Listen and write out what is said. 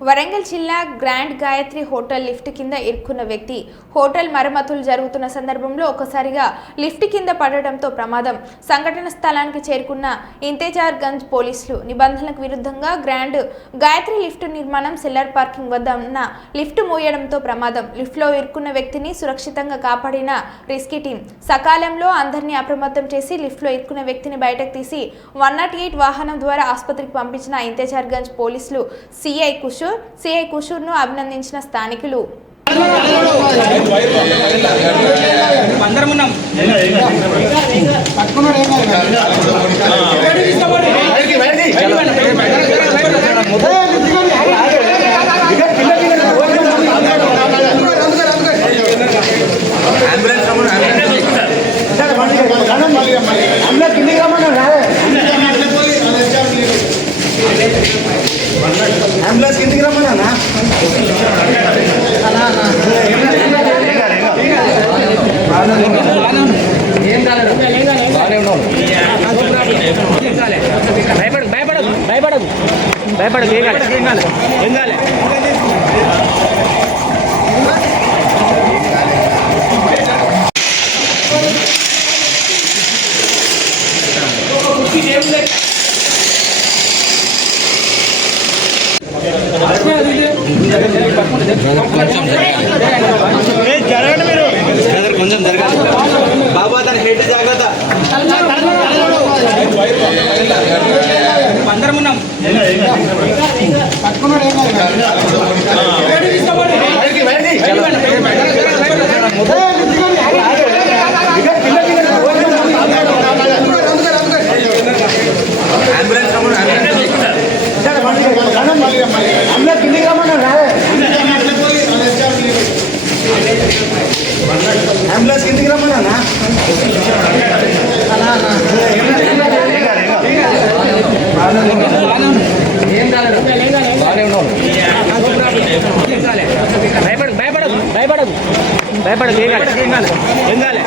వరంగల్ జిల్లా grand Gayatri hotel lift కింద ఇరుక్కున్న వ్యక్తి హోటల్ మరమ్మతులు జరుగుతున్న సందర్భంలో ఒకసారిగా లిఫ్ట్ కింద పడడంతో ప్రమాదం. సంఘటన స్థలానికి చేరుకున్న ఇంతేజార్ గంజ్ పోలీసులు నిబంధనలకు విరుద్ధంగా గ్రాండ్ గాయత్రి లిఫ్ట్ నిర్మాణం సెల్లర్ పార్కింగ్ వద్ద ఉన్న లిఫ్ట్ మోయడంతో ప్రమాదం. లిఫ్ట్లో ఇరుక్కున్న వ్యక్తిని సురక్షితంగా కాపాడిన రెస్క్యూ టీం సకాలంలో అందరినీ అప్రమత్తం చేసి లిఫ్ట్లో ఇరుక్కున్న వ్యక్తిని బయటకు తీసి 108 వాహనం ద్వారా ఆసుపత్రికి పంపించిన ఇంతేజార్ గంజ్ పోలీసులు సిఐ కుషూర్ను అభినందించిన స్థానికులు. అంబులెన్స్ కిందికి రమ్మన్నా భయపడదు ఏం కాలే జరగండి మీరు కొంచెం జరగాలి బాబా తన హెడ్ జాగ్రత్త అందరం ఉన్నాం అంబులెన్స్ కిందికి రమ్మన్నా భయపడదు ఏం కాలే